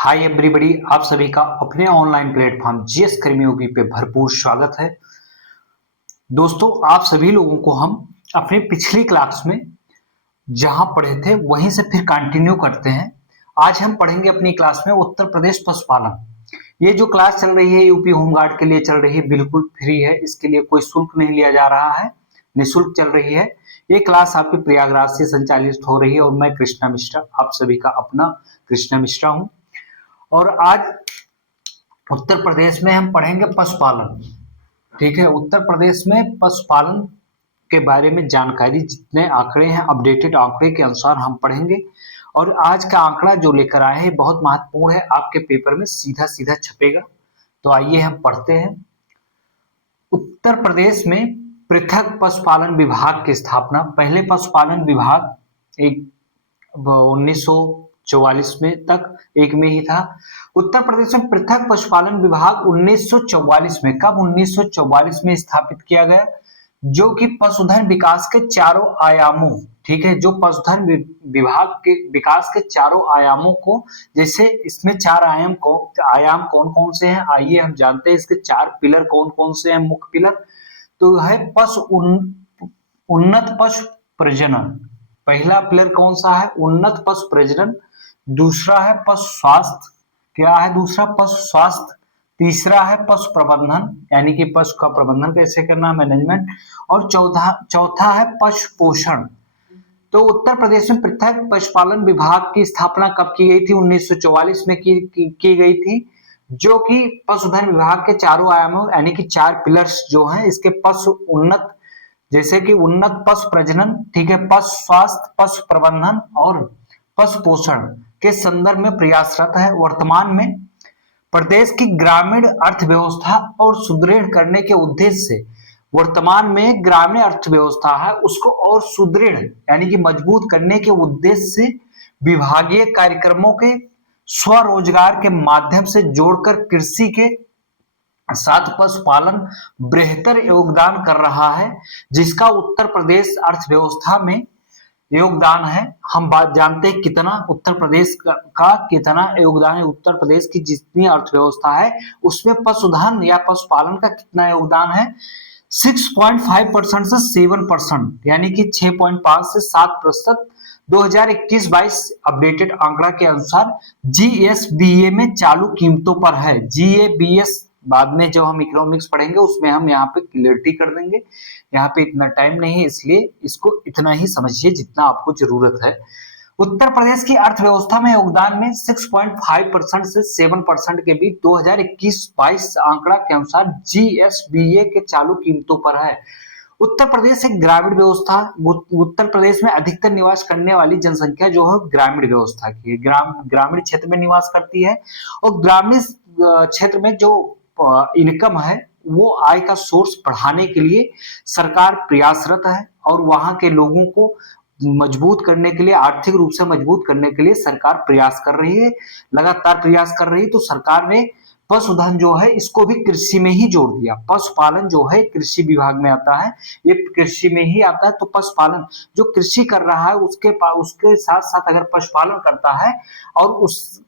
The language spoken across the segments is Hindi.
हाय एवरीबॉडी, आप सभी का अपने ऑनलाइन प्लेटफॉर्म जीएस कर्मयोगी पे भरपूर स्वागत है। दोस्तों, आप सभी लोगों को हम अपनी पिछली क्लास में जहां पढ़े थे वहीं से फिर कंटिन्यू करते हैं। आज हम पढ़ेंगे अपनी क्लास में उत्तर प्रदेश पशुपालन। ये जो क्लास चल रही है यूपी होमगार्ड के लिए चल रही है, बिल्कुल फ्री है। इसके लिए कोई शुल्क नहीं लिया जा रहा है, निःशुल्क चल रही है। ये क्लास आपके प्रयागराज से संचालित हो रही है और मैं कृष्णा मिश्रा, आप सभी का अपना कृष्णा मिश्रा हूँ। और आज उत्तर प्रदेश में हम पढ़ेंगे पशुपालन। ठीक है, उत्तर प्रदेश में पशुपालन के बारे में जानकारी, जितने आंकड़े हैं अपडेटेड आंकड़े के अनुसार हम पढ़ेंगे। और आज का आंकड़ा जो लेकर आए हैं बहुत महत्वपूर्ण है, आपके पेपर में सीधा सीधा छपेगा। तो आइए हम पढ़ते हैं। उत्तर प्रदेश में पृथक पशुपालन विभाग की स्थापना। पहले पशुपालन विभाग एक 1944 में तक एक में ही था। उत्तर प्रदेश में पृथक पशुपालन विभाग 1944 में, कब 1944 में स्थापित किया गया, जो कि पशुधन विकास के चारों आयामों, ठीक है, जो पशुधन विभाग के विकास के चारों आयामों को, जैसे इसमें चार आयाम कौन कौन से हैं, आइए हम जानते हैं। इसके चार पिलर कौन कौन से हैं, मुख्य पिलर तो है उन्नत पशु प्रजनन। पहला पिलर कौन सा है, उन्नत पशु प्रजनन। दूसरा है पशु स्वास्थ्य, क्या है दूसरा, पशु स्वास्थ्य। तीसरा है पशु प्रबंधन, यानी कि पशु का प्रबंधन कैसे करना, मैनेजमेंट। और चौथा है पशु पोषण। तो उत्तर प्रदेश में पृथक पशुपालन विभाग की स्थापना कब की गई थी, 1944 में की गई थी, जो कि पशुधन विभाग के चारों आयामों यानी कि चार पिलर्स जो हैं इसके पशु उन्नत, जैसे कि उन्नत पशु प्रजनन, ठीक है, पशु स्वास्थ्य, पशु प्रबंधन और पशु पोषण के संदर्भ में प्रयासरत है। वर्तमान में प्रदेश की ग्रामीण अर्थव्यवस्था और सुदृढ़ करने के उद्देश्य से वर्तमान में ग्रामीण अर्थव्यवस्था है उसको और सुदृढ़ यानी कि मजबूत करने के उद्देश्य से विभागीय कार्यक्रमों के स्वरोजगार के माध्यम से जोड़कर कृषि के साथ पशुपालन बेहतर योगदान कर रहा है, जिसका उत्तर प्रदेश अर्थव्यवस्था में योगदान है। हम बात जानते हैं कितना उत्तर प्रदेश का कितना योगदान है। उत्तर प्रदेश की जितनी अर्थव्यवस्था है उसमें पशुधन या पशुपालन का कितना योगदान है, 6.5% से 7%, यानी कि 6.5 से 7%। 2021-22 अपडेटेड आंकड़ा के अनुसार जीएसबीए में चालू कीमतों पर है। जीएबीएस बाद में जो हम इकोनॉमिक्स पढ़ेंगे उसमें हम यहाँ पे क्लियरिटी कर देंगे। यहाँ पे इतना टाइम नहीं है, इसलिए इसको इतना ही समझिए जितना आपको जरूरत है। उत्तर प्रदेश की अर्थव्यवस्था में योगदान में 6.5% से 7% के बीच 2021-22 आंकड़ा के अनुसार जीएसबीए के चालू कीमतों पर है। उत्तर प्रदेश एक ग्रामीण व्यवस्था, उत्तर प्रदेश में अधिकतर निवास करने वाली जनसंख्या जो है ग्रामीण व्यवस्था की है, ग्रामीण क्षेत्र में निवास करती है। और ग्रामीण क्षेत्र में जो इनकम है वो आय का सोर्स बढ़ाने के लिए सरकार प्रयासरत है और वहां के लोगों को मजबूत करने के लिए, आर्थिक रूप से मजबूत करने के लिए सरकार प्रयास कर रही है, लगातार प्रयास कर रही है। तो सरकार ने पशुधन जो है इसको भी कृषि में ही जोड़ दिया। पशुपालन जो है कृषि विभाग में आता है, ये कृषि में ही आता है। तो पशुपालन जो कृषि कर रहा है उसके साथ साथ अगर पशुपालन करता है और उस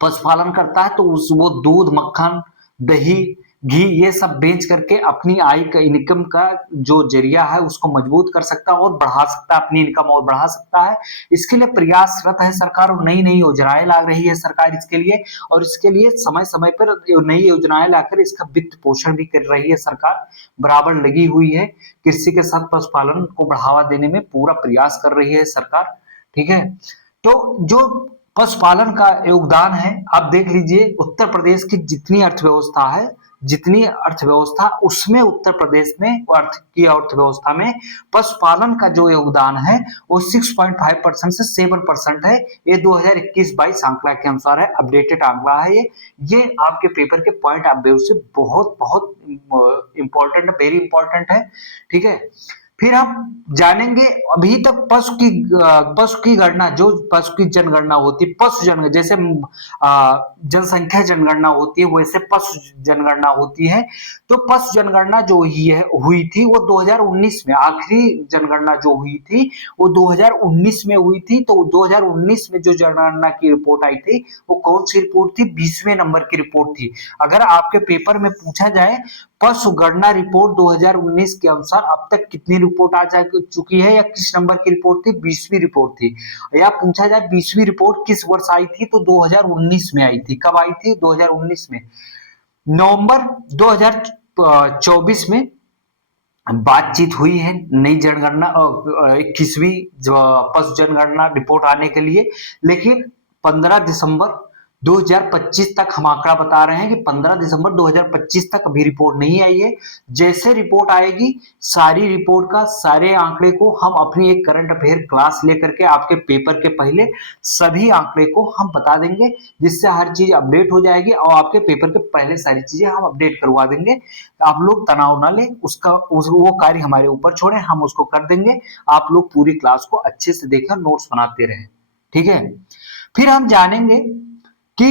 पशुपालन करता है तो वो दूध, मक्खन, दही, घी ये सब बेच करके अपनी आय का, इनकम का जो जरिया है उसको मजबूत कर सकता है और बढ़ा सकता है, अपनी इनकम और बढ़ा सकता है। इसके लिए प्रयासरत है सरकार और नई नई योजनाएं ला रही है सरकार इसके लिए। और इसके लिए समय समय पर नई योजनाएं लाकर इसका वित्त पोषण भी कर रही है सरकार, बराबर लगी हुई है। कृषि के साथ पशुपालन को बढ़ावा देने में पूरा प्रयास कर रही है सरकार, ठीक है। तो जो पशुपालन का योगदान है, आप देख लीजिए उत्तर प्रदेश की जितनी अर्थव्यवस्था उसमें उत्तर प्रदेश में अर्थव्यवस्था में पशुपालन का जो योगदान है वो 6.5% से 7% है। ये 2021-22 आंकड़ा के अनुसार है, अपडेटेड आंकड़ा है। ये आपके पेपर के पॉइंट ऑफ व्यू से बहुत बहुत इंपॉर्टेंट है, वेरी इंपॉर्टेंट है, ठीक है। फिर हम जानेंगे अभी तक पशु की गणना, जो पशु की जनगणना होती है, पशु जनगणना जैसे जनसंख्या जनगणना होती है वैसे पशु जनगणना होती है। तो पशु जनगणना जो हुई थी वो 2019 में, आखिरी जनगणना जो हुई थी वो 2019 में हुई थी। तो 2019 में जो जनगणना की रिपोर्ट आई थी वो कौन सी रिपोर्ट थी? 20वें नंबर की रिपोर्ट थी। अगर आपके पेपर में पूछा जाए पशु गणना रिपोर्ट 2019 के अनुसार अब तक कितनी रिपोर्ट आ जा चुकी है या किस नंबर की रिपोर्ट थी? 20वीं रिपोर्ट थी। या पूछा जाए 20वीं रिपोर्ट किस वर्ष आई थी? तो 2019 में आई थी। कब आई थी? 2019 में, नवंबर 2024 में बातचीत हुई है नई जनगणना 21वीं पशु जनगणना रिपोर्ट आने के लिए। लेकिन 15 दिसंबर 2025 तक हम आंकड़ा बता रहे हैं कि 15 दिसंबर 2025 तक अभी रिपोर्ट नहीं आई है। जैसे रिपोर्ट आएगी सारी रिपोर्ट का, सारे आंकड़े को हम अपनी एक करंट अफेयर क्लास लेकर के आपके पेपर के पहले सभी आंकड़े को हम बता देंगे, जिससे हर चीज अपडेट हो जाएगी और आपके पेपर के पहले सारी चीजें हम अपडेट करवा देंगे। आप लोग तनाव ना लें, वो कार्य हमारे ऊपर छोड़े, हम उसको कर देंगे। आप लोग पूरी क्लास को अच्छे से देखकर नोट्स बनाते रहें, ठीक है। फिर हम जानेंगे कि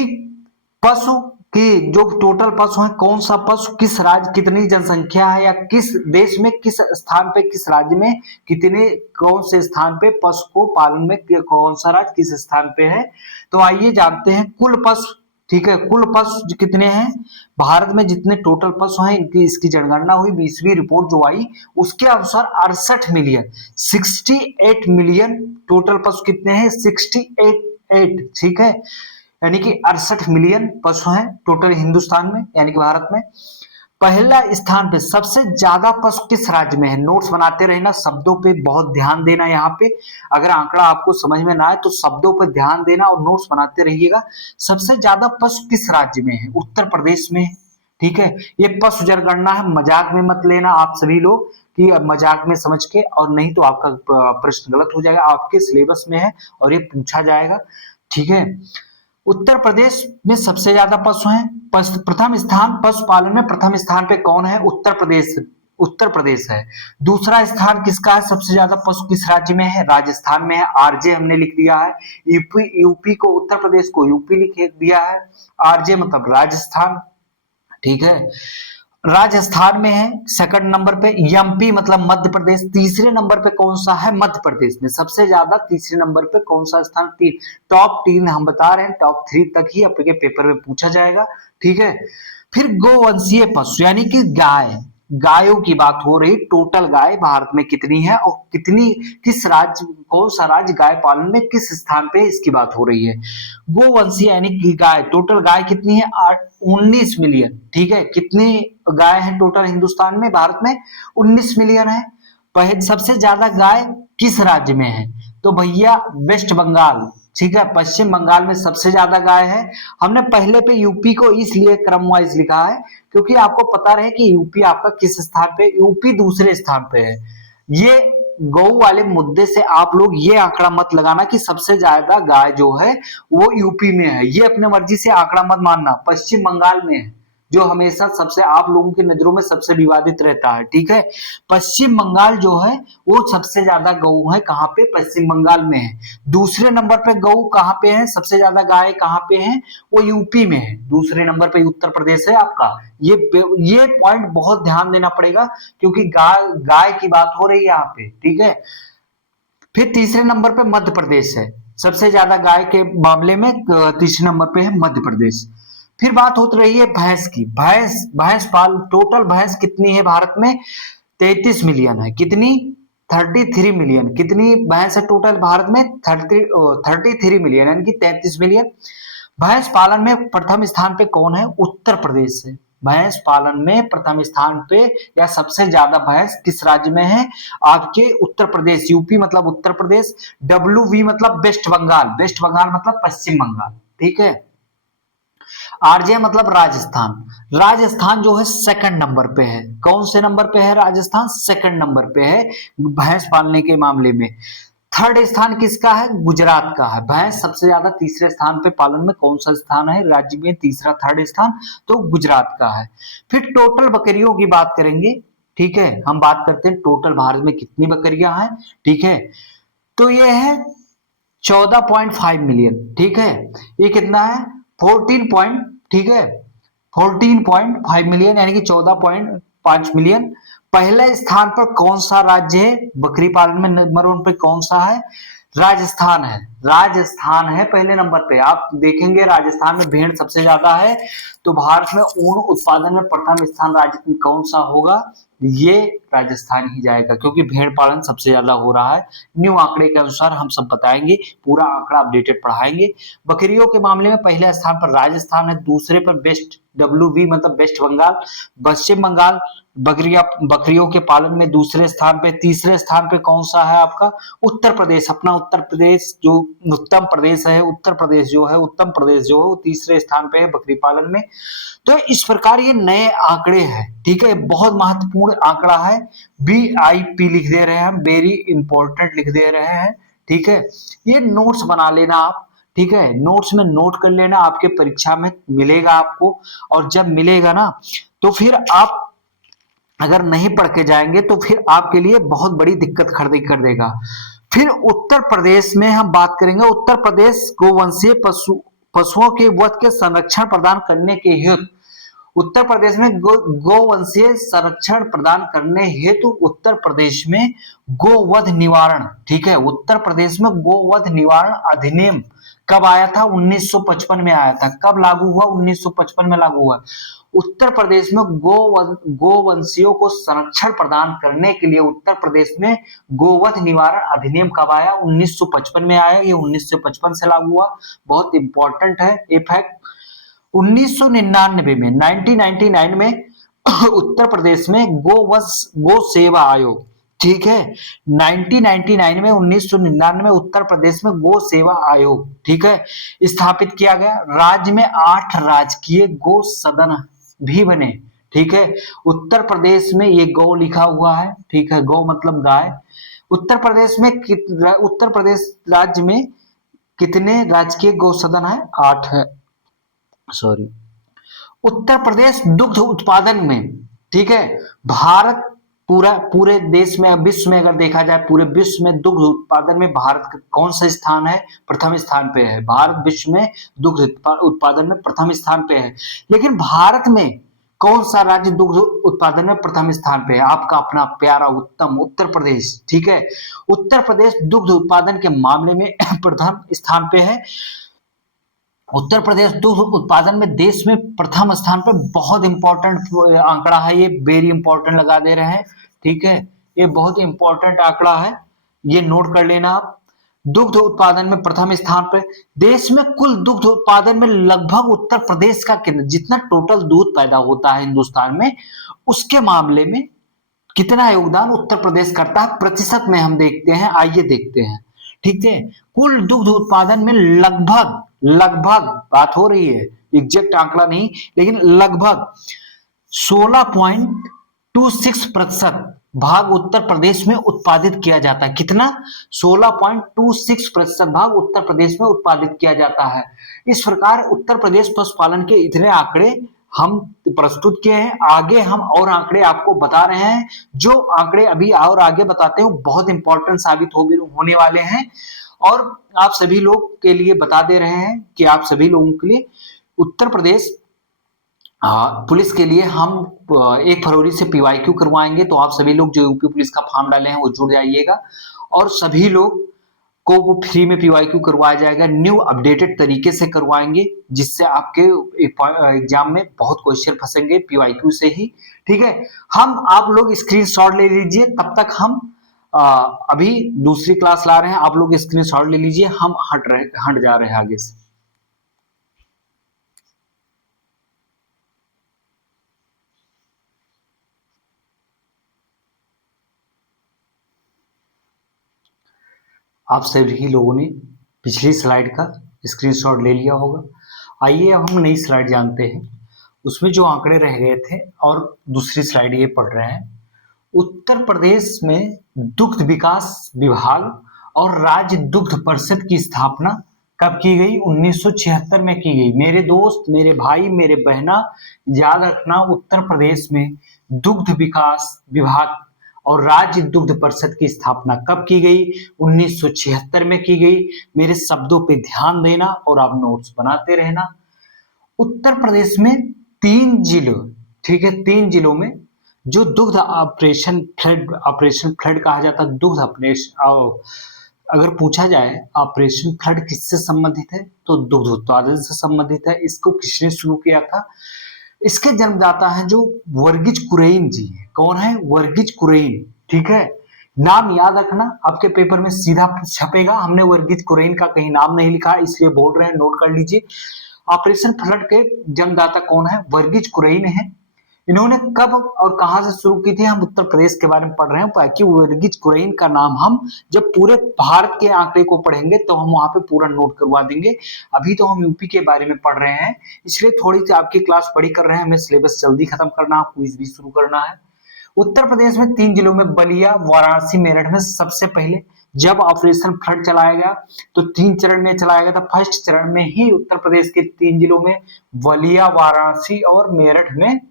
पशु की जो टोटल पशु हैं, कौन सा पशु किस राज्य, कितनी जनसंख्या है या किस देश में, किस स्थान पे, किस राज्य में कितने, कौन से स्थान पे पशु को पालन में कौन सा राज्य किस स्थान पे है। तो आइए जानते हैं कुल पशु, ठीक है, कुल पशु कितने हैं भारत में, जितने टोटल पशु हैं इनकी, इसकी जनगणना हुई। 20वीं रिपोर्ट जो आई उसके अनुसार 68 मिलियन, 68 मिलियन टोटल पशु कितने हैं? 68, ठीक है, यानी कि 68 मिलियन पशु हैं टोटल हिंदुस्तान में, यानी कि भारत में। पहला स्थान पे सबसे ज्यादा पशु किस राज्य में है? नोट्स बनाते रहना, शब्दों पे बहुत ध्यान देना। यहाँ पे अगर आंकड़ा आपको समझ में ना आए तो शब्दों पे ध्यान देना और नोट्स बनाते रहिएगा। सबसे ज्यादा पशु किस राज्य में है? उत्तर प्रदेश में, ठीक है। ये पशु जनगणना है, मजाक में मत लेना आप सभी लोग कि मजाक में समझ के, और नहीं तो आपका प्रश्न गलत हो जाएगा। आपके सिलेबस में है और ये पूछा जाएगा, ठीक है। उत्तर प्रदेश में सबसे ज्यादा पशु हैं। प्रथम स्थान पशुपालन में प्रथम स्थान पे कौन है? उत्तर प्रदेश, उत्तर प्रदेश है। दूसरा स्थान किसका है? सबसे ज्यादा पशु किस राज्य में है? राजस्थान में है। आरजे हमने लिख दिया है। यूपी को, उत्तर प्रदेश को यूपी लिख दिया है। आरजे मतलब राजस्थान, ठीक है, राजस्थान में है। सेकंड नंबर पे एमपी मतलब मध्य प्रदेश। तीसरे नंबर पे कौन सा है? मध्य प्रदेश में सबसे ज्यादा। तीसरे नंबर पे कौन सा स्थान? टॉप 3 हम बता रहे हैं, टॉप 3 तक ही आपके पेपर में पूछा जाएगा, ठीक है। फिर गोवंशीय पशु यानी कि गाय, गायों की बात हो रही। टोटल गाय भारत में कितनी है और कितनी, किस राज्य, कौन सा राज्य गाय पालन में किस स्थान पे, इसकी बात हो रही है। गोवंशीय यानी कि गाय, टोटल गाय कितनी है? 19 मिलियन, ठीक है। कितनी गाय है टोटल हिंदुस्तान में, भारत में? 19 मिलियन है। पहले सबसे ज्यादा गाय किस राज्य में है? तो भैया वेस्ट बंगाल, ठीक है, पश्चिम बंगाल में सबसे ज्यादा गाय है। हमने पहले पे यूपी को इसलिए क्रम वाइज लिखा है क्योंकि आपको पता रहे कि यूपी आपका किस स्थान पे, यूपी दूसरे स्थान पे है। ये गौ वाले मुद्दे से आप लोग ये आंकड़ा मत लगाना कि सबसे ज्यादा गाय जो है वो यूपी में है। ये अपने मर्जी से आंकड़ा मत मानना, पश्चिम बंगाल में है, जो हमेशा सबसे आप लोगों की नजरों में सबसे विवादित रहता है, ठीक है। पश्चिम बंगाल जो है वो सबसे ज्यादा गऊ है, कहाँ पे? पश्चिम बंगाल में है। दूसरे नंबर पे गऊ कहाँ पे है? सबसे ज्यादा गाय कहाँ पे है? वो यूपी में है। दूसरे नंबर पे उत्तर प्रदेश है आपका। ये पॉइंट बहुत ध्यान देना पड़ेगा क्योंकि गाय गाय की बात हो रही है यहाँ पे, ठीक है। फिर तीसरे नंबर पे मध्य प्रदेश है, सबसे ज्यादा गाय के मामले में तीसरे नंबर पे है मध्य प्रदेश। फिर बात होती रही है भैंस की। भैंस पाल, टोटल भैंस कितनी है भारत में? 33 मिलियन है। कितनी? 33 मिलियन। कितनी भैंस है टोटल भारत में? 33 मिलियन, यानी कि 33 मिलियन। भैंस पालन में प्रथम स्थान पे कौन है? उत्तर प्रदेश है। भैंस पालन में प्रथम स्थान पे या सबसे ज्यादा भैंस किस राज्य में है? आपके उत्तर प्रदेश, यूपी मतलब उत्तर प्रदेश, WV मतलब वेस्ट बंगाल, वेस्ट बंगाल मतलब पश्चिम बंगाल, ठीक है। आरजे मतलब राजस्थान, राजस्थान जो है सेकंड नंबर पे है। कौन से नंबर पे है राजस्थान? सेकंड नंबर पे है भैंस पालने के मामले में। थर्ड स्थान किसका है? गुजरात का है। भैंस सबसे ज्यादा तीसरे स्थान पे पालन में कौन सा स्थान है राज्य में? तीसरा, थर्ड स्थान तो गुजरात का है। फिर टोटल बकरियों की बात करेंगे ठीक है, हम बात करते हैं टोटल भारत में कितनी बकरियां हैं, ठीक है, तो ये है 14.5 मिलियन, ठीक है, ये कितना है 14 पॉइंट, ठीक है, 14.5 मिलियन यानी कि 14.5 मिलियन। पहले स्थान पर कौन सा राज्य है बकरी पालन में, नंबर 1 पे कौन सा है, राजस्थान है, राजस्थान है पहले नंबर पे। आप देखेंगे राजस्थान में भेड़ सबसे ज्यादा है, तो भारत में ऊन उत्पादन में प्रथम स्थान राज्य कौन सा होगा, ये राजस्थान ही जाएगा, क्योंकि भेड़ पालन सबसे ज्यादा हो रहा है। न्यू आंकड़े के अनुसार हम सब बताएंगे, पूरा आंकड़ा अपडेटेड पढ़ाएंगे। बकरियों के मामले में पहले स्थान पर राजस्थान है, दूसरे पर वेस्ट WV मतलब वेस्ट बंगाल, पश्चिम बंगाल बकरियों के पालन में दूसरे स्थान पे। तीसरे स्थान पे कौन सा है आपका, उत्तर प्रदेश, अपना उत्तर प्रदेश जो उत्तम प्रदेश है, उत्तर प्रदेश जो है, उत्तम प्रदेश जो है वो तीसरे स्थान पे है बकरी पालन में। तो इस प्रकार ये नए आंकड़े हैं, ठीक है, बहुत महत्वपूर्ण आंकड़ा है, BIP लिख दे रहे हैं हम, वेरी इंपॉर्टेंट लिख दे रहे हैं, ठीक है, ये नोट्स बना लेना आप, ठीक है, नोट्स में नोट कर लेना, आपके परीक्षा में मिलेगा आपको, और जब मिलेगा ना तो फिर आप अगर नहीं पढ़ के जाएंगे तो फिर आपके लिए बहुत बड़ी दिक्कत खड़ी कर देगा। फिर उत्तर प्रदेश में हम बात करेंगे, उत्तर प्रदेश गोवंशीय पशुओं के वध के संरक्षण प्रदान करने के हेतु, उत्तर प्रदेश में गोवंशीय संरक्षण प्रदान करने हेतु उत्तर प्रदेश में गोवध निवारण, ठीक है, उत्तर प्रदेश में गोवध निवारण अधिनियम कब आया था, 1955 में आया था। कब लागू हुआ, 1955 में लागू हुआ। उत्तर प्रदेश में गोवंशियों को संरक्षण प्रदान करने के लिए उत्तर प्रदेश में गोवध निवारण अधिनियम कब आया, 1955 में आया, ये 1955 से लागू हुआ, बहुत इंपॉर्टेंट है ये फैक्ट। 1999 में 1999 में उत्तर प्रदेश में गो सेवा आयोग, ठीक है, 1999 में 1999 में उत्तर प्रदेश में गो सेवा आयोग, ठीक है, स्थापित किया गया। राज्य में 8 राजकीय गो सदन भी बने, ठीक है, उत्तर प्रदेश में ये गौ लिखा हुआ है, ठीक है, गौ मतलब गाय। उत्तर प्रदेश में उत्तर प्रदेश राज्य में कितने राजकीय गौ सदन है, 8 है, सॉरी। उत्तर प्रदेश दुग्ध उत्पादन में, ठीक है, भारत पूरे देश में, विश्व में अगर देखा जाए पूरे विश्व में दुग्ध उत्पादन में भारत का कौन सा स्थान है, प्रथम स्थान पे है। भारत विश्व में दुग्ध उत्पादन में प्रथम स्थान पे है। लेकिन भारत में कौन सा राज्य दुग्ध उत्पादन में प्रथम स्थान पे है, आपका अपना प्यारा उत्तम उत्तर प्रदेश, ठीक है, उत्तर प्रदेश दुग्ध उत्पादन के मामले में प्रथम स्थान पे है। उत्तर प्रदेश दुग्ध उत्पादन में देश में प्रथम स्थान पर, बहुत इंपॉर्टेंट आंकड़ा है ये, वेरी इंपॉर्टेंट लगा दे रहे हैं, ठीक है, ये बहुत इंपॉर्टेंट आंकड़ा है, ये नोट कर लेना आप। दुग्ध उत्पादन में प्रथम स्थान पर, देश में कुल दुग्ध उत्पादन में लगभग उत्तर प्रदेश का जितना टोटल दूध पैदा होता है हिंदुस्तान में, उसके मामले में कितना योगदान उत्तर प्रदेश करता है प्रतिशत में हम देखते हैं, आइए देखते हैं, ठीक है। कुल दुग्ध उत्पादन में लगभग बात हो रही है, एग्जैक्ट आंकड़ा नहीं, लेकिन लगभग 16.26% भाग उत्तर प्रदेश में उत्पादित किया जाता है। कितना, 16.26% भाग उत्तर प्रदेश में उत्पादित किया जाता है। इस प्रकार उत्तर प्रदेश पशुपालन के इतने आंकड़े हम प्रस्तुत किए हैं। आगे हम और आंकड़े आपको बता रहे हैं, जो आंकड़े अभी और आगे बताते हैं बहुत इंपॉर्टेंट साबित होने वाले हैं, और आप सभी लोग के लिए बता दे रहे हैं कि आप सभी लोगों के लिए उत्तर प्रदेश पुलिस के लिए हम 1 फरवरी से PYQ करवाएंगे, तो आप सभी लोग जो यूपी पुलिस का फॉर्म डाले हैं वो जुड़ जाइएगा, और सभी लोग को वो फ्री में PYQ करवाया जाएगा, न्यू अपडेटेड तरीके से करवाएंगे, जिससे आपके एग्जाम में बहुत क्वेश्चन फंसेंगे PYQ से ही, ठीक है। आप लोग स्क्रीनशॉट ले लीजिए, तब तक हम अभी दूसरी क्लास ला रहे हैं, आप लोग स्क्रीनशॉट ले लीजिए, हम हट जा रहे हैं आगे से। आप सभी लोगों ने पिछली स्लाइड का स्क्रीनशॉट ले लिया होगा। आइए हम नई स्लाइड जानते हैं, उसमें जो आंकड़े रह गए थे, और दूसरी स्लाइड ये पढ़ रहे हैं। उत्तर प्रदेश में दुग्ध विकास विभाग और राज्य दुग्ध परिषद की स्थापना कब की गई? 1976 में की गई। मेरे दोस्त, मेरे भाई, मेरे बहना, याद रखना, उत्तर प्रदेश में दुग्ध विकास विभाग और राज्य दुग्ध परिषद की स्थापना कब की गई? 1976 में की गई। मेरे शब्दों पे ध्यान देना और आप नोट्स बनाते रहना। उत्तर प्रदेश में 3 जिलों, ठीक है, 3 जिलों में जो दुग्ध ऑपरेशन फ्लड कहा जाता है, दुग्ध ऑपरेशन, अगर पूछा जाए ऑपरेशन फ्लड किससे संबंधित है तो दुग्ध उत्पादन से संबंधित है। इसको किसने शुरू किया था? इसके जन्मदाता हैं जो वर्गीज कुरियन जी हैं। कौन है? वर्गीज कुरियन, ठीक है। नाम याद रखना, आपके पेपर में सीधा छपेगा। हमने वर्गीज कुरियन का कहीं नाम नहीं लिखा इसलिए बोल रहे हैं, नोट कर लीजिए। ऑपरेशन फ्लड के जन्मदाता कौन है? वर्गीज कुरियन है। इन्होंने कब और कहां से शुरू की थी? हम उत्तर प्रदेश के बारे में पढ़ रहे हैं, ताकि वर्गीज कुरियन का नाम हम जब पूरे भारत के आंकड़े को पढ़ेंगे तो हम वहां पे पूरा नोट करवा देंगे। अभी तो हम यूपी के बारे में पढ़ रहे हैं, इसलिए थोड़ी सी आपकी क्लास बड़ी कर रहे हैं, हमें सिलेबस जल्दी खत्म करना है, क्विज भी शुरू करना है। उत्तर प्रदेश में 3 जिलों में बलिया, वाराणसी, मेरठ में सबसे पहले जब ऑपरेशन फ्लड चलाया गया तो 3 चरण में चलाया गया था। फर्स्ट चरण में ही उत्तर प्रदेश के 3 जिलों में बलिया, वाराणसी और मेरठ में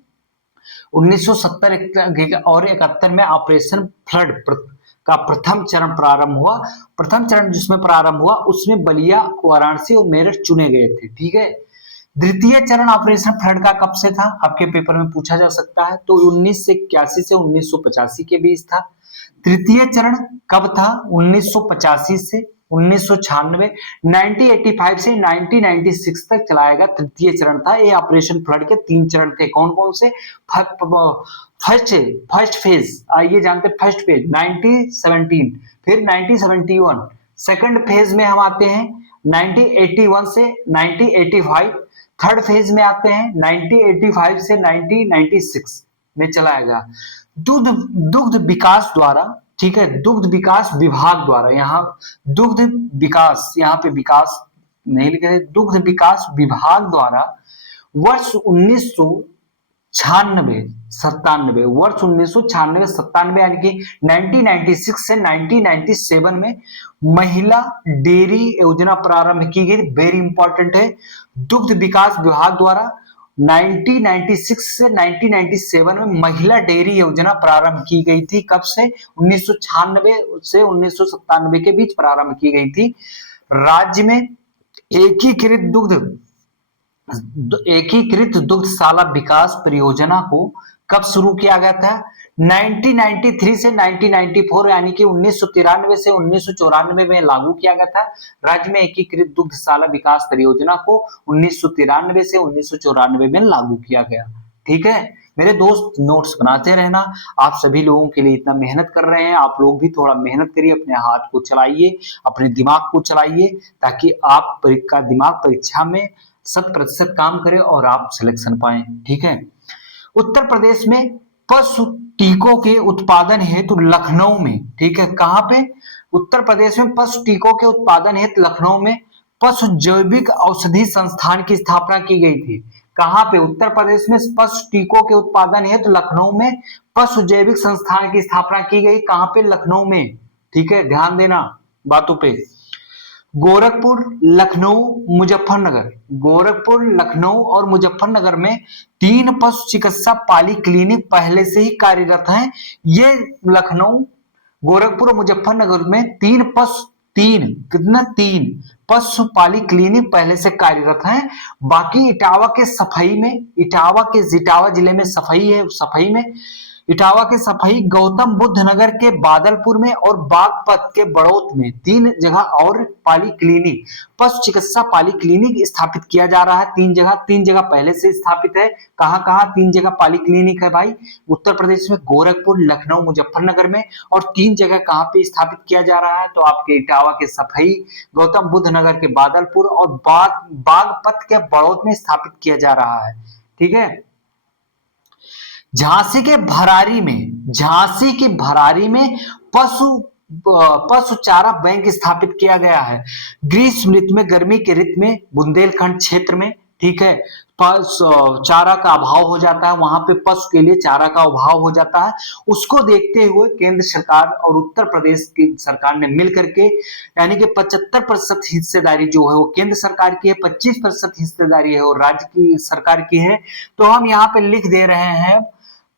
1970 और 71 में ऑपरेशन फ्लड का प्रथम चरण प्रारंभ हुआ। प्रथम चरण जिसमें प्रारंभ हुआ उसमें बलिया, वाराणसी और मेरठ चुने गए थे, ठीक है। द्वितीय चरण ऑपरेशन फ्लड का कब से था? आपके पेपर में पूछा जा सकता है। तो 1981 से 1985 के बीच था। तृतीय चरण कब था? 1985 से 1996, 1985 से 1996 तक चलाया गया तृतीय चरण था। ये ऑपरेशन फ्लड के 3 चरण थे। कौन कौन से? फर्स्ट फेज, आइए जानते हैं। फर्स्ट फेज 1917, फिर 1971। सेकंड फेज में हम आते हैं 1981 से 1985। थर्ड फेज में आते हैं 1985 से 1996 में चलाया गया। दुग्ध विकास द्वारा, ठीक है, दुग्ध विकास विभाग द्वारा, यहाँ दुग्ध विकास, यहाँ पे विकास नहीं लिखे, दुग्ध विकास विभाग द्वारा वर्ष 1996-97, वर्ष 1996-97 यानी कि 1996 से 1997 में महिला डेयरी योजना प्रारंभ की गई। वेरी इंपॉर्टेंट है। दुग्ध विकास विभाग द्वारा 1996 से 1997 में महिला डेयरी योजना प्रारंभ की गई थी। कब से? 1996 से 1997 के बीच प्रारंभ की गई थी। राज्य में एकीकृत दुग्धशाला विकास परियोजना को कब शुरू किया गया था? 1993 से 1994 यानी कि 1993 से 1994 में लागू किया गया था। राज्य में एकीकृत दुग्धशाला विकास परियोजना को 1993 से 1994 में लागू किया गया, ठीक है। मेरे दोस्त नोट्स बनाते रहना। आप सभी लोगों के लिए इतना मेहनत कर रहे हैं, आप लोग भी थोड़ा मेहनत करिए, अपने हाथ को चलाइए, अपने दिमाग को चलाइए, ताकि आप का दिमाग परीक्षा में 100% काम करे और आप सिलेक्शन पाए, ठीक है। उत्तर प्रदेश में पशु टीकों के उत्पादन हेतु लखनऊ में, ठीक है, कहां पे? उत्तर प्रदेश में पशु टीकों के उत्पादन हेतु लखनऊ में पशु जैविक औषधि संस्थान की स्थापना की गई थी। कहां पे? उत्तर प्रदेश में पशु टीकों के उत्पादन हेतु लखनऊ में पशु जैविक संस्थान की स्थापना की गई। कहां पे? लखनऊ में, ठीक है, ध्यान देना बातों पे। गोरखपुर, लखनऊ, मुजफ्फरनगर, गोरखपुर, लखनऊ और मुजफ्फरनगर में 3 पशु चिकित्सा पाली क्लिनिक पहले से ही कार्यरत हैं। ये लखनऊ, गोरखपुर और मुजफ्फरनगर में 3 पशु पाली क्लिनिक पहले से कार्यरत हैं। बाकी इटावा जिले में सफाई में इटावा के सफाई, गौतम बुद्ध नगर के बादलपुर में और बागपत के बड़ौत में 3 जगह और पाली क्लिनिक, पशु चिकित्सा पाली क्लिनिक स्थापित किया जा रहा है। 3 जगह पहले से स्थापित है। कहां 3 जगह पाली क्लिनिक है भाई? उत्तर प्रदेश में गोरखपुर, लखनऊ, मुजफ्फरनगर में। और 3 जगह कहां पे स्थापित किया जा रहा है? तो आपके इटावा के सफाई, गौतम बुद्ध नगर के बादलपुर और बागपत के बड़ौत में स्थापित किया जा रहा है, ठीक है। झांसी की भरारी में पशु चारा बैंक स्थापित किया गया है। ग्रीष्म ऋतु में, गर्मी के ऋतु में बुंदेलखंड क्षेत्र में, ठीक है, चारा का अभाव हो जाता है, वहां पे पशु के लिए चारा का अभाव हो जाता है। उसको देखते हुए केंद्र सरकार और उत्तर प्रदेश की सरकार ने मिलकर के यानी कि 75% हिस्सेदारी जो है वो केंद्र सरकार की है, 25% हिस्सेदारी है और राज्य की सरकार की है। तो हम यहाँ पे लिख दे रहे हैं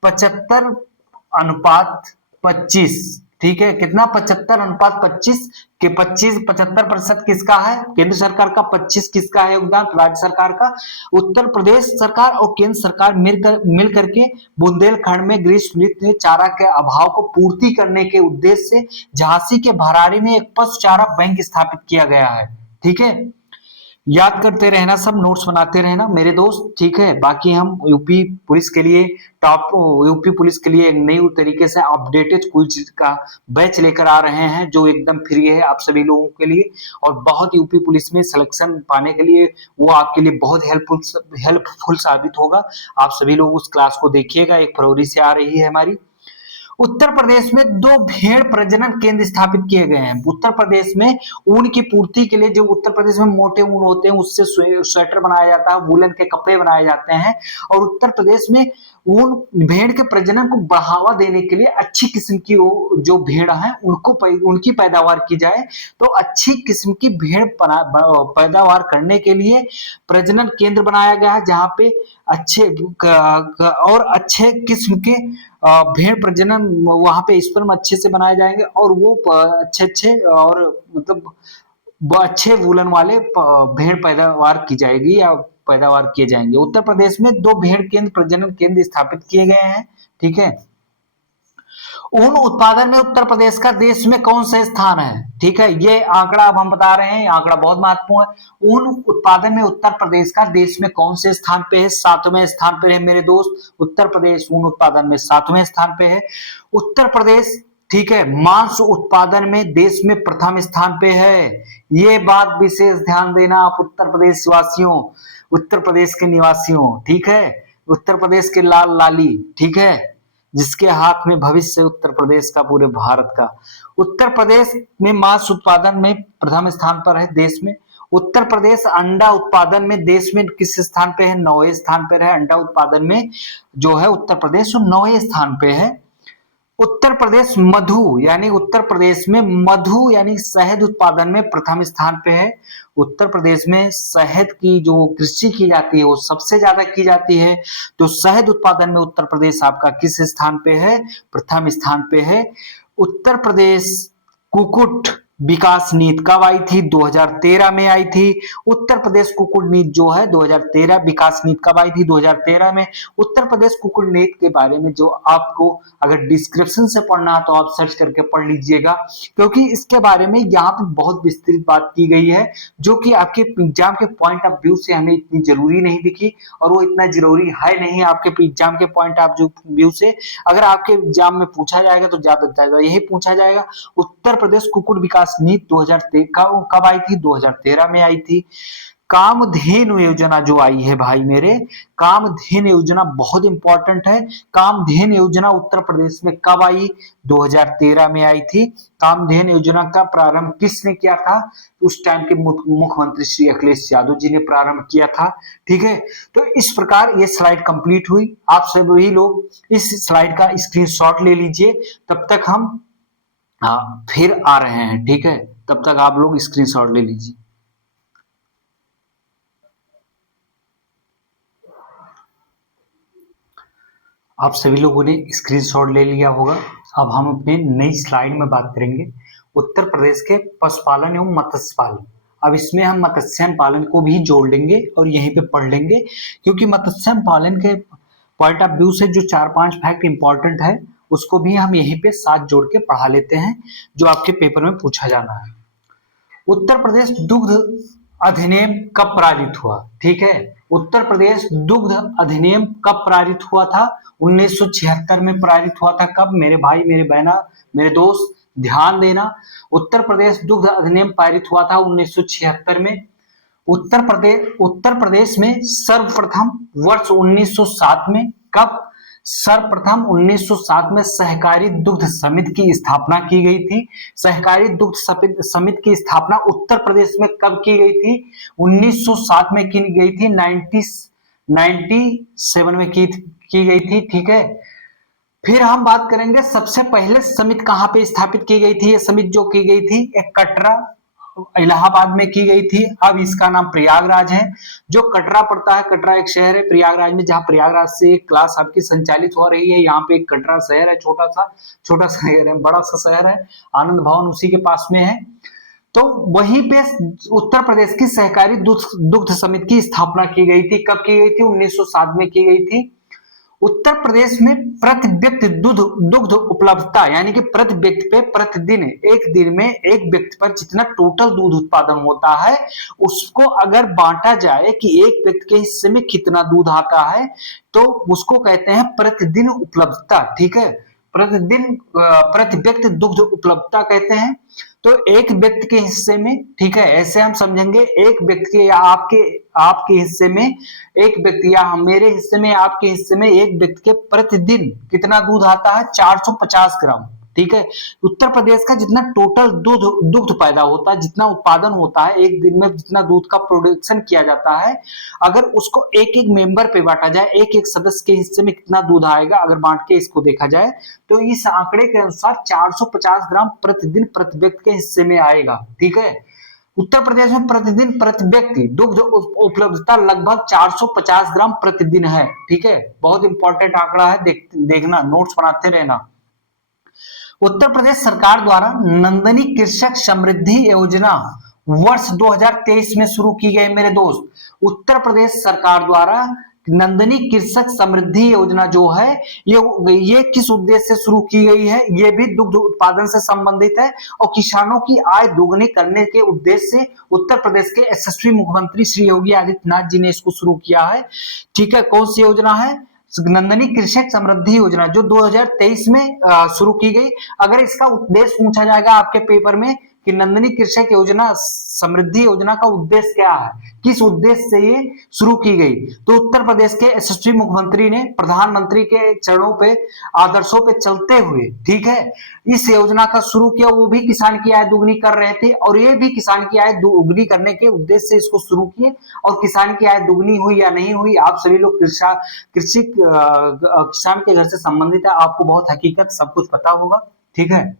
75:25। ठीक है, कितना? 75:25 के 75% किसका है? केंद्र सरकार का। 25 किसका है योगदान? राज्य सरकार का। उत्तर प्रदेश सरकार और केंद्र सरकार मिल करके बुंदेलखंड में ग्रीष्म ऋतु में चारा के अभाव को पूर्ति करने के उद्देश्य से झांसी के भरारी में एक पशु चारा बैंक स्थापित किया गया है। ठीक है, याद करते रहना, सब नोट्स बनाते रहना मेरे दोस्त। ठीक है, बाकी हम यूपी पुलिस के लिए यूपी पुलिस के लिए एक नई तरीके से अपडेटेड क्विज का बैच लेकर आ रहे हैं जो एकदम फ्री है आप सभी लोगों के लिए और बहुत यूपी पुलिस में सिलेक्शन पाने के लिए वो आपके लिए बहुत हेल्पफुल साबित होगा। आप सभी लोग उस क्लास को देखिएगा, 1 फरवरी से आ रही है हमारी। उत्तर प्रदेश में 2 भेड़ प्रजनन केंद्र स्थापित किए गए हैं। उत्तर प्रदेश में ऊन की पूर्ति के लिए, जो उत्तर प्रदेश में मोटे ऊन होते हैं उससे स्वेटर बनाया जाता है, वूलन के कपड़े बनाए जाते हैं और उत्तर प्रदेश में ऊन भेड़ के प्रजनन को बढ़ावा देने के लिए अच्छी किस्म की जो भेड़ है उनकी पैदावार की जाए। तो अच्छी किस्म की भेड़ पैदावार करने के लिए प्रजनन केंद्र बनाया गया है जहां पे अच्छे किस्म के भेड़ प्रजनन वहां पे स्पर्म अच्छे से बनाए जाएंगे और वो अच्छे और मतलब अच्छे वूलन वाले भेड़ पैदावार की जाएगी या पैदावार किए जाएंगे। उत्तर प्रदेश में 2 भेड़ केंद्र प्रजनन केंद्र स्थापित किए गए हैं। ठीक है, ऊन उत्पादन में उत्तर प्रदेश का देश में कौन सा स्थान है? ठीक है, ये आंकड़ा अब हम बता रहे हैं, आंकड़ा बहुत महत्वपूर्ण है। ऊन उत्पादन में उत्तर प्रदेश का देश में कौन से स्थान पे है? 7वें स्थान पे है मेरे दोस्त। उत्तर प्रदेश ऊन उत्पादन में 7वें स्थान पे है। उत्तर प्रदेश, ठीक है, मांस उत्पादन में देश में प्रथम स्थान पे है। ये बात विशेष ध्यान देना आप उत्तर प्रदेश वासियों, उत्तर प्रदेश के निवासियों। ठीक है, उत्तर प्रदेश के लाल लाली, ठीक है, जिसके हाथ में भविष्य उत्तर प्रदेश का, पूरे भारत का। उत्तर प्रदेश में मांस उत्पादन में प्रथम स्थान पर है देश में। उत्तर प्रदेश अंडा उत्पादन में देश में किस स्थान पे है? 9वें स्थान पे है। अंडा उत्पादन में जो है उत्तर प्रदेश 9वें स्थान पे है। उत्तर प्रदेश मधु यानी उत्तर प्रदेश में मधु यानी शहद उत्पादन में प्रथम स्थान पे है। उत्तर प्रदेश में शहद की जो कृषि की जाती है वो सबसे ज्यादा की जाती है। तो शहद उत्पादन में उत्तर प्रदेश आपका किस स्थान पे है? प्रथम स्थान पे है। उत्तर प्रदेश कुक्कुट विकास नीति कब आई थी? 2013 में आई थी। उत्तर प्रदेश कुक्कुट नीति जो है 2013 विकास नीति कब आई थी? 2013 में। उत्तर प्रदेश कुक्कुट नीति के बारे में जो आपको अगर डिस्क्रिप्शन से पढ़ना है तो आप सर्च करके पढ़ लीजिएगा, क्योंकि इसके बारे में यहाँ पे बहुत विस्तृत बात की गई है जो कि आपके एग्जाम के पॉइंट ऑफ व्यू से हमें इतनी जरूरी नहीं दिखी और वो इतना जरूरी है नहीं आपके एग्जाम के पॉइंट ऑफ व्यू से। अगर आपके एग्जाम में पूछा जाएगा तो ज्यादा यही पूछा जाएगा। उत्तर प्रदेश कुक्कुट विकास नीति 2013 कब आई थी? 2013 में आई थी। कामधेनु योजना जो आई है भाई मेरे, कामधेनु योजना बहुत इंपॉर्टेंट है। कामधेनु योजना उत्तर प्रदेश में कब आई? 2013 में आई थी। कामधेनु योजना का प्रारंभ किसने किया था? उस टाइम के मुख्यमंत्री श्री अखिलेश यादव जी ने प्रारंभ किया था। ठीक है, तो इस प्रकार ये स्लाइड कंप्लीट हुई। आप सभी लोग इस स्लाइड का स्क्रीनशॉट ले लीजिए, तब तक हम फिर आ रहे हैं। ठीक है, तब तक आप लोग स्क्रीनशॉट ले लीजिए। आप सभी लोगों ने स्क्रीनशॉट ले लिया होगा। अब हम अपने नई स्लाइड में बात करेंगे उत्तर प्रदेश के पशुपालन एवं मत्स्य पालन। अब इसमें हम मत्स्य पालन को भी जोड़ लेंगे और यहीं पे पढ़ लेंगे, क्योंकि मत्स्य पालन के पॉइंट ऑफ व्यू से जो 4-5 फैक्ट इंपॉर्टेंट है उसको भी हम यहीं पे साथ जोड़ के पढ़ा लेते हैं जो आपके पेपर में पूछा जाना है। उत्तर प्रदेश दुग्ध अधिनियम कब पारित हुआ? ठीक है, उत्तर प्रदेश दुग्ध अधिनियम कब पारित हुआ था? 1976 में पारित हुआ था। कब मेरे भाई, मेरे बहना, मेरे दोस्त ध्यान देना, उत्तर प्रदेश दुग्ध अधिनियम पारित हुआ था 1976 में। उत्तर प्रदेश में सर्वप्रथम वर्ष 1907 में, कब? सर्वप्रथम 1907 में सहकारी दुग्ध समिति की स्थापना की गई थी। सहकारी दुग्ध समिति की स्थापना उत्तर प्रदेश में कब की गई थी? 1907 में की गई थी। 97 में की गई थी। ठीक है, फिर हम बात करेंगे सबसे पहले समिति कहां पे स्थापित की गई थी। ये समिति जो की गई थी एक कटरा इलाहाबाद में की गई थी। अब इसका नाम प्रयागराज है। जो कटरा पड़ता है, कटरा एक शहर है प्रयागराज में, जहां प्रयागराज से एक क्लास आपकी संचालित हो रही है। यहाँ पे एक कटरा शहर है, छोटा सा शहर है, बड़ा सा शहर है, आनंद भवन उसी के पास में है। तो वहीं पे उत्तर प्रदेश की सहकारी दुग्ध समिति की स्थापना की गई थी। कब की गई थी? 1907 में की गई थी। उत्तर प्रदेश में प्रति व्यक्ति दुग्ध उपलब्धता, यानी कि प्रति व्यक्ति पे प्रतिदिन एक दिन में एक व्यक्ति पर जितना टोटल दूध उत्पादन होता है, उसको अगर बांटा जाए कि एक व्यक्ति के हिस्से में कितना दूध आता है, तो उसको कहते हैं प्रतिदिन उपलब्धता। ठीक है, प्रतिदिन प्रति व्यक्ति दुग्ध उपलब्धता कहते हैं। तो एक व्यक्ति के हिस्से में, ठीक है, ऐसे हम समझेंगे, एक व्यक्ति के या आपके हिस्से में एक व्यक्ति या मेरे हिस्से में आपके हिस्से में एक व्यक्ति के प्रतिदिन कितना दूध आता है? 450 ग्राम। ठीक है, उत्तर प्रदेश का जितना टोटल दुग्ध पैदा होता है, जितना उत्पादन होता है एक दिन में, जितना दूध का प्रोडक्शन किया जाता है, अगर उसको एक एक मेंबर पे बांटा जाए, एक एक सदस्य के हिस्से में कितना दूध आएगा, अगर बांट के इसको देखा जाए, तो इस आंकड़े के अनुसार 450 ग्राम प्रतिदिन प्रति व्यक्ति के हिस्से में आएगा। ठीक है, उत्तर प्रदेश में प्रतिदिन प्रति व्यक्ति दुग्ध उपलब्धता लगभग 450 ग्राम प्रतिदिन है। ठीक है, बहुत इंपॉर्टेंट आंकड़ा है, देखना, नोट्स बनाते रहना। उत्तर प्रदेश सरकार द्वारा नंदनी कृषक समृद्धि योजना वर्ष 2023 में शुरू की गई। मेरे दोस्त, उत्तर प्रदेश सरकार द्वारा नंदनी कृषक समृद्धि योजना जो है, ये किस उद्देश्य से शुरू की गई है? ये भी दुग्ध उत्पादन से संबंधित है और किसानों की आय दोगुनी करने के उद्देश्य से उत्तर प्रदेश के यशस्वी मुख्यमंत्री श्री योगी आदित्यनाथ जी ने इसको शुरू किया है। ठीक है, कौन सी योजना है? नंदनी कृषक समृद्धि योजना, जो 2023 में शुरू की गई। अगर इसका उद्देश्य पूछा जाएगा आपके पेपर में कि नंदनी कृषक योजना समृद्धि योजना का उद्देश्य क्या है, किस उद्देश्य से ये शुरू की गई, तो उत्तर प्रदेश के यशस्वी मुख्यमंत्री ने प्रधानमंत्री के चरणों पे, आदर्शों पे चलते हुए, ठीक है, इस योजना का शुरू किया। वो भी किसान की आय दुगनी कर रहे थे और ये भी किसान की आय दुगनी करने के उद्देश्य से इसको शुरू किए। और किसान की आय दुगनी हुई या नहीं हुई, आप सभी लोग किसान के घर से संबंधित है, आपको बहुत हकीकत सब कुछ पता होगा। ठीक है,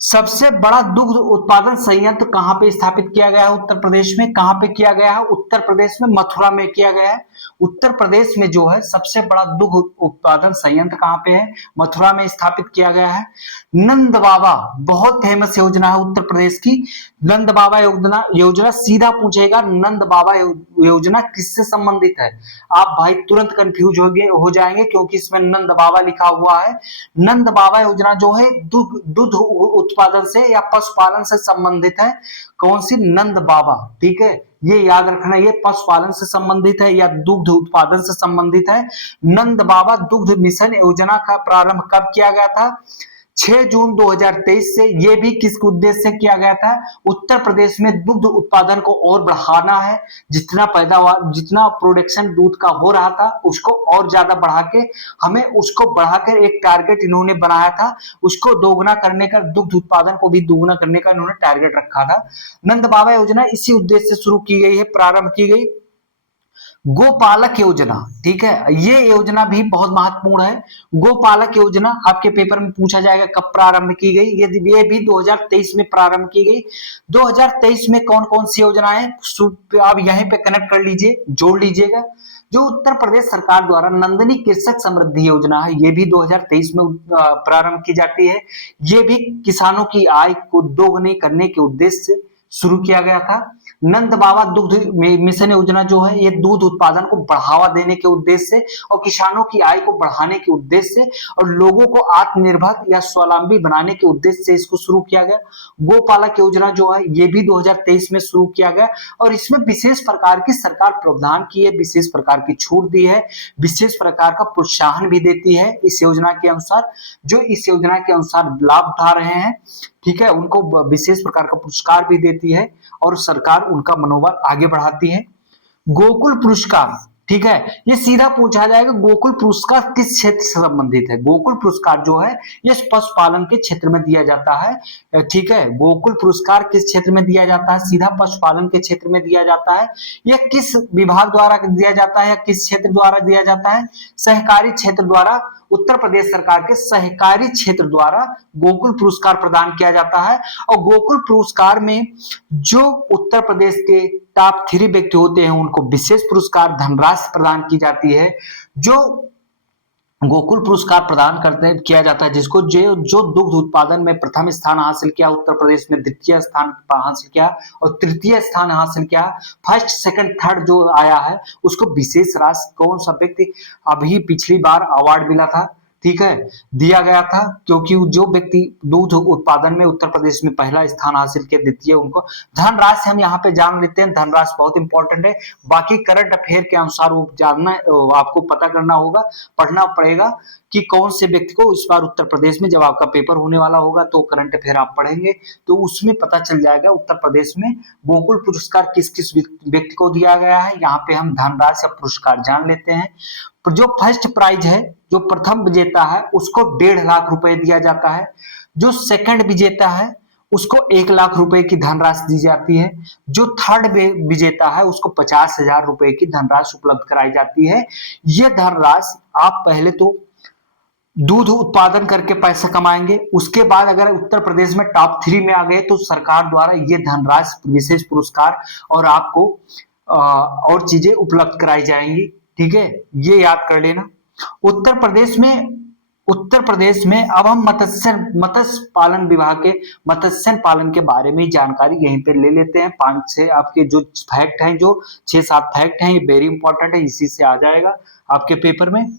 सबसे बड़ा दुग्ध उत्पादन संयंत्र कहां पे स्थापित किया गया है उत्तर प्रदेश में? कहां पे किया गया है? उत्तर प्रदेश में मथुरा में किया गया है। उत्तर प्रदेश में जो है सबसे बड़ा दुग्ध उत्पादन संयंत्र कहां पे है? मथुरा में स्थापित किया गया है। नंद बाबा बहुत फेमस योजना है उत्तर प्रदेश की। नंद बाबा योजना सीधा पूछेगा, नंद बाबा योजना किससे संबंधित है? आप भाई तुरंत कंफ्यूज हो जाएंगे क्योंकि इसमें नंद बाबा लिखा हुआ है। नंद बाबा योजना जो है दूध उत्पादन से या पशुपालन से संबंधित है। कौन सी? नंद बाबा। ठीक है, ये याद रखना, ये पशुपालन से संबंधित है या दुग्ध उत्पादन से संबंधित है। नंद बाबा दुग्ध मिशन योजना का प्रारंभ कब किया गया था? 6 जून 2023 से। ये भी किस उद्देश्य से किया गया था? उत्तर प्रदेश में दुग्ध उत्पादन को और बढ़ाना है। जितना पैदावार, जितना प्रोडक्शन दूध का हो रहा था, उसको और ज्यादा बढ़ा के, हमें उसको बढ़ाकर एक टारगेट इन्होंने बनाया था, उसको दोगुना करने का, दुग्ध उत्पादन को भी दोगुना करने का इन्होंने टारगेट रखा था। नंद बाबा योजना इसी उद्देश्य से शुरू की गई है, प्रारंभ की गई। गोपालक योजना, ठीक है, ये योजना भी बहुत महत्वपूर्ण है। गोपालक योजना आपके पेपर में पूछा जाएगा कब प्रारंभ की गई। ये भी 2023 में प्रारंभ की गई। 2023 में कौन कौन सी योजनाएं, आप यहीं पे कनेक्ट कर लीजिए, जोड़ लीजिएगा। जो उत्तर प्रदेश सरकार द्वारा नंदनी कृषक समृद्धि योजना है, ये भी 2023 में प्रारंभ की जाती है। ये भी किसानों की आय को दोगुनी करने के उद्देश्य से शुरू किया गया था। नंद बाबा दुग्ध मिशन योजना जो है, ये दूध उत्पादन को बढ़ावा देने के उद्देश्य से और किसानों की आय को बढ़ाने के उद्देश्य से और लोगों को आत्मनिर्भर या स्वावलंबी बनाने के उद्देश्य से इसको शुरू किया गया। गोपालक योजना जो है, ये भी 2023 में शुरू किया गया और इसमें विशेष प्रकार की सरकार प्रावधान की है, विशेष प्रकार की छूट दी है, विशेष प्रकार का प्रोत्साहन भी देती है इस योजना के अनुसार। जो इस योजना के अनुसार लाभ उठा रहे हैं, ठीक है, उनको विशेष प्रकार का पुरस्कार भी देती है और सरकार उनका मनोबल आगे बढ़ाती है। गोकुल पुरस्कार, ठीक है, ये सीधा पूछा जाएगा गोकुल पुरस्कार किस क्षेत्र से संबंधित है। गोकुल पुरस्कार जो है ये पशुपालन के क्षेत्र में दिया जाता है। ठीक है, गोकुल पुरस्कार किस क्षेत्र में दिया जाता है, सीधा पशुपालन के क्षेत्र में दिया जाता है। यह किस विभाग द्वारा दिया जाता है या किस क्षेत्र द्वारा दिया जाता है, सहकारी क्षेत्र द्वारा। उत्तर प्रदेश सरकार के सहकारी क्षेत्र द्वारा गोकुल पुरस्कार प्रदान किया जाता है। और गोकुल पुरस्कार में जो उत्तर प्रदेश के टॉप 3 व्यक्ति होते हैं उनको विशेष पुरस्कार धनराशि प्रदान की जाती है। जो गोकुल पुरस्कार प्रदान करते किया जाता है जिसको जो दुग्ध उत्पादन में प्रथम स्थान हासिल किया, उत्तर प्रदेश में द्वितीय स्थान हासिल किया और तृतीय स्थान हासिल किया, फर्स्ट सेकंड थर्ड जो आया है उसको विशेष राशि कौन सा व्यक्ति अभी पिछली बार अवार्ड मिला था, ठीक है, दिया गया था। क्योंकि जो व्यक्ति दूध उत्पादन में उत्तर प्रदेश में पहला स्थान हासिल किया, द्वितीय उनको धनराशि हम यहाँ पे जान लेते हैं। धनराशि बहुत इंपॉर्टेंट है, बाकी करंट अफेयर के अनुसार वो जानना आपको पता करना होगा, पढ़ना पड़ेगा कि कौन से व्यक्ति को इस बार उत्तर प्रदेश में जब आपका पेपर होने वाला होगा तो करंट अफेयर आप पढ़ेंगे तो उसमें पता चल जाएगा उत्तर प्रदेश में गोकुल पुरस्कार किस किस व्यक्ति को दिया गया है। यहाँ पे हम धनराशि या पुरस्कार जान लेते हैं। जो फर्स्ट प्राइज है, जो प्रथम विजेता है उसको 1.5 लाख रुपए दिया जाता है। जो सेकंड विजेता है उसको 1 लाख रुपए की धनराशि दी जाती है। जो थर्ड विजेता है उसको 50,000 रुपए की धनराशि उपलब्ध कराई जाती है। यह धनराशि आप पहले तो दूध उत्पादन करके पैसा कमाएंगे, उसके बाद अगर उत्तर प्रदेश में टॉप 3 में आ गए तो सरकार द्वारा ये धनराशि विशेष पुरस्कार और आपको और चीजें उपलब्ध कराई जाएंगी। ठीक है, ये याद कर लेना। उत्तर प्रदेश में अब हम मत्स्य पालन विभाग के मत्स्य पालन के बारे में जानकारी यहीं पे ले लेते हैं। 5-6 आपके जो फैक्ट हैं, जो 6-7 फैक्ट हैं, ये वेरी इंपॉर्टेंट है, इसी से आ जाएगा आपके पेपर में।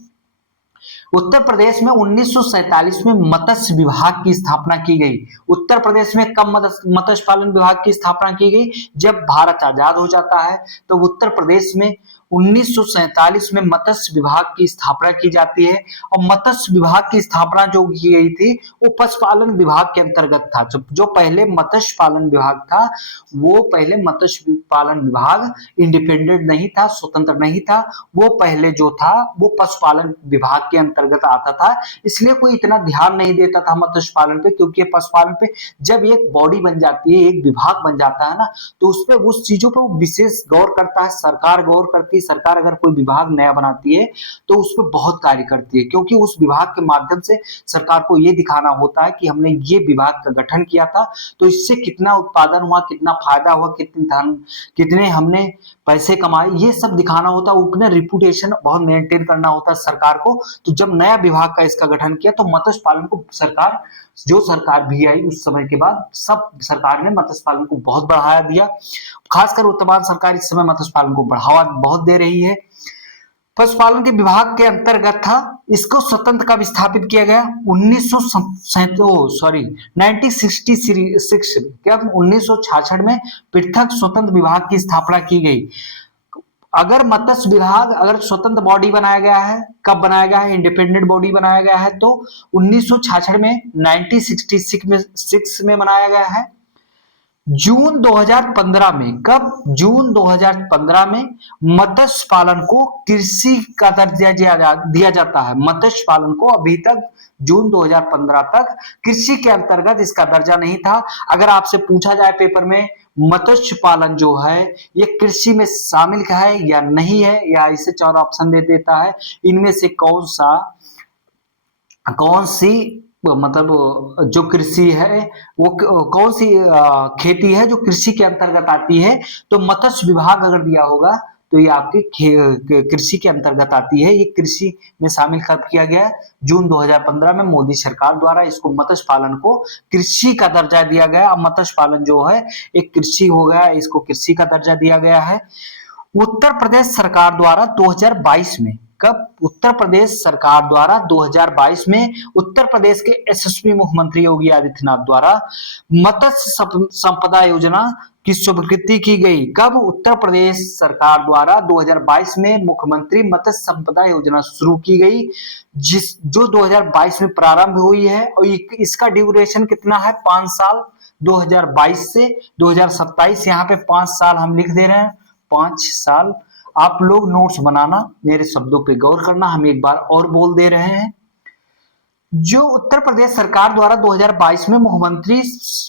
उत्तर प्रदेश में 1947 में मत्स्य विभाग की स्थापना की गई। उत्तर प्रदेश में कब मत्स्य पालन विभाग की स्थापना की गई, जब भारत आजाद हो जाता है तो उत्तर प्रदेश में 1947 में मत्स्य विभाग की स्थापना की जाती है। और मत्स्य विभाग की स्थापना जो की गई थी वो पशुपालन विभाग के अंतर्गत था। जो पहले मत्स्य पालन विभाग था वो पहले मत्स्य पालन विभाग इंडिपेंडेंट नहीं था, स्वतंत्र नहीं था। वो पहले जो था वो पशुपालन विभाग के अंतर्गत आता था, इसलिए कोई इतना ध्यान नहीं देता था मत्स्य पालन पे। क्योंकि पशुपालन पे जब एक बॉडी बन जाती है, एक विभाग बन जाता है ना, तो उस पे उस चीजों पे वो विशेष गौर करता है, सरकार गौर करती है। सरकार अगर कोई विभाग नया बनाती है तो उस पर बहुत कार्य करती है, क्योंकि उस विभाग के माध्यम से सरकार को ये दिखाना होता है कि हमने ये विभाग का गठन किया था तो इससे कितना उत्पादन हुआ, कितना फायदा हुआ, कितने हमने पैसे कमाए, ये सब दिखाना होता है। अपना रिपुटेशन बहुत मेंटेन करना होता है सरकार को। तो जब नया विभाग का इसका गठन किया तो मत्स्य पालन को जो सरकार भी आई उस समय के बाद सब सरकार ने मत्स्य पालन को बहुत बढ़ावा दिया। खासकर वर्तमान सरकार इस समय मत्स्य पालन को बढ़ावा बहुत दे रही है। पशुपालन के विभाग के अंतर्गत था। इसको स्वतंत्र कब स्थापित किया गया, 1966 में पृथक स्वतंत्र विभाग की स्थापना की गई। अगर मत्स्य विभाग अगर स्वतंत्र बॉडी बनाया गया है, कब बनाया गया है, इंडिपेंडेंट बॉडी बनाया गया है तो 1966 में 1966 में बनाया गया है। जून 2015 में, कब, जून 2015 में मत्स्य पालन को कृषि का दर्जा दिया जाता है। मत्स्य पालन को अभी तक जून 2015 तक कृषि के अंतर्गत इसका दर्जा नहीं था। अगर आपसे पूछा जाए पेपर में मत्स्य पालन जो है ये कृषि में शामिल है या नहीं है, या इसे 4 ऑप्शन दे देता है, इनमें से कौन सी मतलब जो कृषि है वो कौन सी खेती है जो कृषि के अंतर्गत आती है, तो मत्स्य विभाग अगर दिया होगा तो ये आपके कृषि के अंतर्गत आती है। ये कृषि में शामिल कब किया गया, जून 2015 में मोदी सरकार द्वारा इसको मत्स्य पालन को कृषि का दर्जा दिया गया। अब मत्स्य पालन जो है एक कृषि हो गया, इसको कृषि का दर्जा दिया गया है। उत्तर प्रदेश सरकार द्वारा 2022 में, कब, उत्तर प्रदेश सरकार द्वारा 2022 में उत्तर प्रदेश के यशस्वी मुख्यमंत्री योगी आदित्यनाथ द्वारा मत्स्य संपदा योजना की स्वीकृति की गई। कब, उत्तर प्रदेश सरकार द्वारा 2022 में मुख्यमंत्री मत्स्य संपदा योजना शुरू की गई, जो 2022 में प्रारंभ हुई है। और इसका ड्यूरेशन कितना है, 5 साल, 2022 से 2027। यहाँ पे 5 साल हम लिख दे रहे हैं, 5 साल आप लोग नोट्स बनाना, मेरे शब्दों पे गौर करना। हम एक बार और बोल दे रहे हैं, जो उत्तर प्रदेश सरकार द्वारा 2022 में मुख्यमंत्री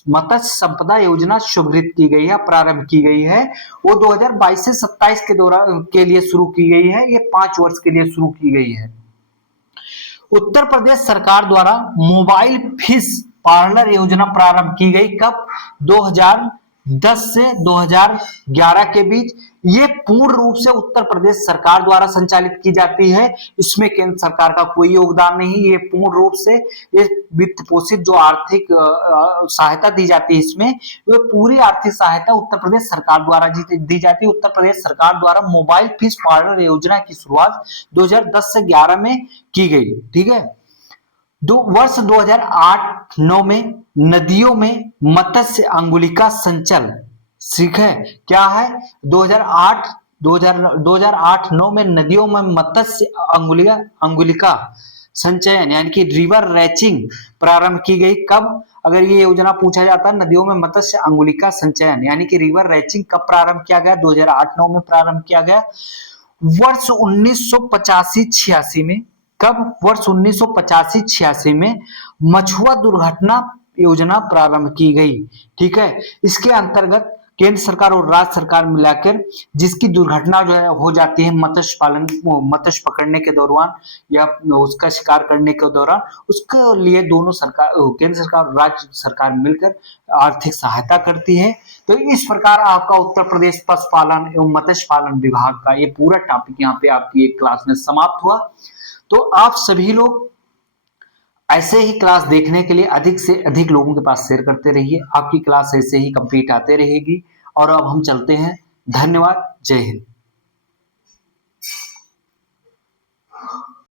मत्स्य संपदा योजना स्वीकृत की गई है, प्रारंभ की गई है, वो 2022 से 27 के दौरान के लिए शुरू की गई है। ये 5 वर्ष के लिए शुरू की गई है। उत्तर प्रदेश सरकार द्वारा मोबाइल फिश पार्लर योजना प्रारंभ की गई कब? 2010 से 2011 के बीच। ये पूर्ण रूप से उत्तर प्रदेश सरकार द्वारा संचालित की जाती है, इसमें केंद्र सरकार का कोई योगदान नहीं। ये पूर्ण रूप से ये वित्त पोषित जो आर्थिक सहायता दी जाती है, इसमें वो पूरी आर्थिक सहायता उत्तर प्रदेश सरकार द्वारा दी जाती है। उत्तर प्रदेश सरकार द्वारा मोबाइल फिश पार्लर योजना की शुरुआत 2010 से 11 में की गई। ठीक है। वर्ष 2008-9 में नदियों में मत्स्य अंगुलिका संचल, ठीक है, क्या है? 2008-9 में नदियों में मत्स्य अंगुलिका संचयन यानी कि रिवर रैचिंग प्रारंभ की गई कब? अगर ये योजना पूछा जाता है, नदियों में मत्स्य अंगुलिका संचयन यानी कि रिवर रैचिंग कब प्रारंभ किया गया? 2008-9 में प्रारंभ किया गया। वर्ष 1985-86 में, कब? वर्ष 1985-86 में मछुआ दुर्घटना योजना प्रारंभ की गई। ठीक है। इसके अंतर्गत केंद्र सरकार और राज्य सरकार मिलाकर जिसकी दुर्घटना जो है हो जाती है मत्स्य पालन, मत्स्य पकड़ने के दौरान या उसका शिकार करने के दौरान, उसके लिए दोनों सरकार, केंद्र सरकार और राज्य सरकार मिलकर आर्थिक सहायता करती है। तो इस प्रकार आपका उत्तर प्रदेश पशुपालन एवं मत्स्य पालन विभाग का ये पूरा टॉपिक यहाँ पे आपकी एक क्लास में समाप्त हुआ। तो आप सभी लोग ऐसे ही क्लास देखने के लिए अधिक से अधिक लोगों के पास शेयर करते रहिए। आपकी क्लास ऐसे ही कंप्लीट आते रहेगी। और अब हम चलते हैं। धन्यवाद। जय हिंद।